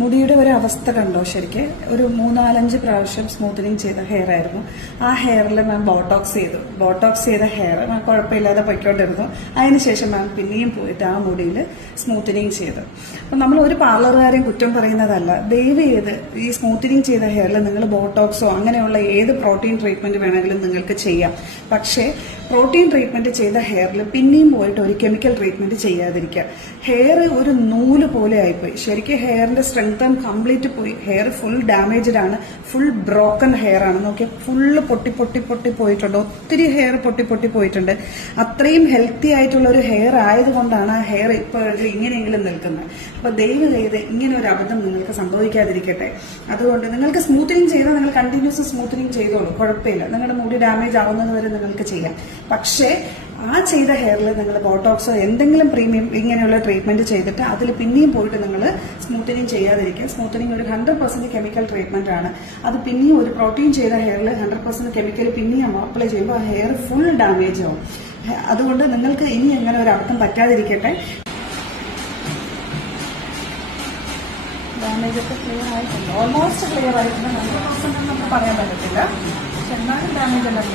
മുടിയുടെ ഒരു അവസ്ഥ കണ്ടോ? ശരിക്കും ഒരു 3-4-5 പ്രാവശ്യം സ്മൂത്തനിങ് ചെയ്ത ഹെയർ ആയിരുന്നു. ആ ഹെയറിൽ മാം ബോട്ടോക്സ് ചെയ്ത ഹെയർ മാം കുഴപ്പമില്ലാതെ പൊയ്ക്കൊണ്ടിരുന്നു. അതിനുശേഷം മാം പിന്നെയും പോയിട്ട് ആ മുടിയിൽ സ്മൂത്തനിങ് ചെയ്തു. അപ്പം നമ്മൾ ഒരു പാർലറുകാരെയും കുറ്റം പറയുന്നതല്ല. ദയവ് ചെയ്ത് ഈ സ്മൂത്തനിങ് ചെയ്ത ഹെയറിൽ നിങ്ങൾ ബോട്ടോക്സോ അങ്ങനെയുള്ള ഏത് പ്രോട്ടീൻ ട്രീറ്റ്മെന്റ് വേണമെങ്കിലും നിങ്ങൾക്ക് ചെയ്യാം. പക്ഷേ പ്രോട്ടീൻ ട്രീറ്റ്മെന്റ് ചെയ്ത ഹെയറിൽ പിന്നെയും പോയിട്ട് ഒരു കെമിക്കൽ ട്രീറ്റ്മെന്റ് ചെയ്യാതിരിക്കുക. ഹെയർ ഒരു നൂല് പോലെ ആയിപ്പോയി. ശരിക്കും ഹെയറിന്റെ സ്ട്രെങ്ത് കംപ്ലീറ്റ് പോയി. ഹെയർ ഫുൾ ഡാമേജ്ഡ് ആണ്, ഫുൾ ബ്രോക്കൺ ഹെയർ ആണ്. നോക്കിയാൽ ഫുള്ള് പൊട്ടി പോയിട്ടുണ്ട്. ഒത്തിരി ഹെയർ പൊട്ടി പോയിട്ടുണ്ട്. അത്രയും ഹെൽത്തി ആയിട്ടുള്ള ഒരു ഹെയർ ആയതുകൊണ്ടാണ് ആ ഹെയർ ഇപ്പോൾ ഇങ്ങനെയെങ്കിലും നിൽക്കുന്നത്. അപ്പൊ ദയവ് ചെയ്ത് ഇങ്ങനെ ഒരു അബദ്ധം നിങ്ങൾക്ക് സംഭവിക്കാതിരിക്കട്ടെ. അതുകൊണ്ട് നിങ്ങൾക്ക് സ്മൂത്തനിങ് ചെയ്താൽ നിങ്ങൾ കണ്ടിന്യൂസ് സ്മൂത്തനിങ് ചെയ്തോളൂ, കുഴപ്പമില്ല. നിങ്ങളുടെ മുടി ഡാമേജ് ആവുന്നത് വരെ നിങ്ങൾക്ക് ചെയ്യാം. പക്ഷേ ആ ചെയ്ത ഹെയറിൽ നിങ്ങൾ ബോട്ടോക്സോ എന്തെങ്കിലും പ്രീമിയം ഇങ്ങനെയുള്ള ട്രീറ്റ്മെന്റ് ചെയ്തിട്ട് അതിൽ പിന്നെയും പോയിട്ട് നിങ്ങൾ സ്മൂത്തനിങ് ചെയ്യാതിരിക്കുക. സ്മൂത്തനിങ് ഒരു 100% കെമിക്കൽ ട്രീറ്റ്മെന്റ് ആണ്. അത് പിന്നെയും ഒരു പ്രോട്ടീൻ ചെയ്ത ഹെയറിൽ 100% കെമിക്കൽ പിന്നെയും അപ്ലൈ ചെയ്യുമ്പോൾ ആ ഹെയർ ഫുൾ ഡാമേജ് ആവും. അതുകൊണ്ട് നിങ്ങൾക്ക് ഇനി എങ്ങനെ ഒരു അബദ്ധം പറ്റാതിരിക്കട്ടെ. ഡാമേജ് ഒക്കെ ക്ലിയർ ആയിട്ടുണ്ട്, ഓൾമോസ്റ്റ് ക്ലിയർ ആയിട്ടുണ്ട്. 100% നമുക്ക് പറയാൻ പറ്റത്തില്ല, പക്ഷെ എന്നാലും ഡാമേജ് എല്ലാം